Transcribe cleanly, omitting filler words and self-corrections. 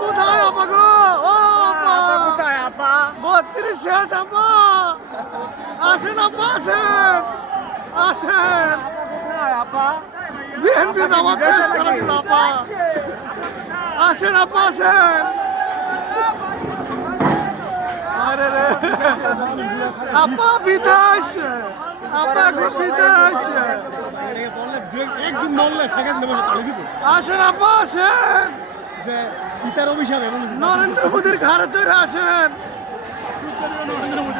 কোথায় আপা গো? ও আপা কোথায় আপা? 32 শেষ আপা। আসেন আপা, আসেন আসেন। কোথায় আপা? বিএনপি জামাত শেষ করে দিল আপা। আসেন আপা, আসেন। আরে রে আপা বিদেশ, আপা এখন বিদেশ। একজন বললে সেখানে তাহলে দিব আসেন আপা, আসেন। যে পিতার অভিশাপ এবং নরেন্দ্র মোদীর ঘরে চড়ে আসেন। নরেন্দ্র মোদী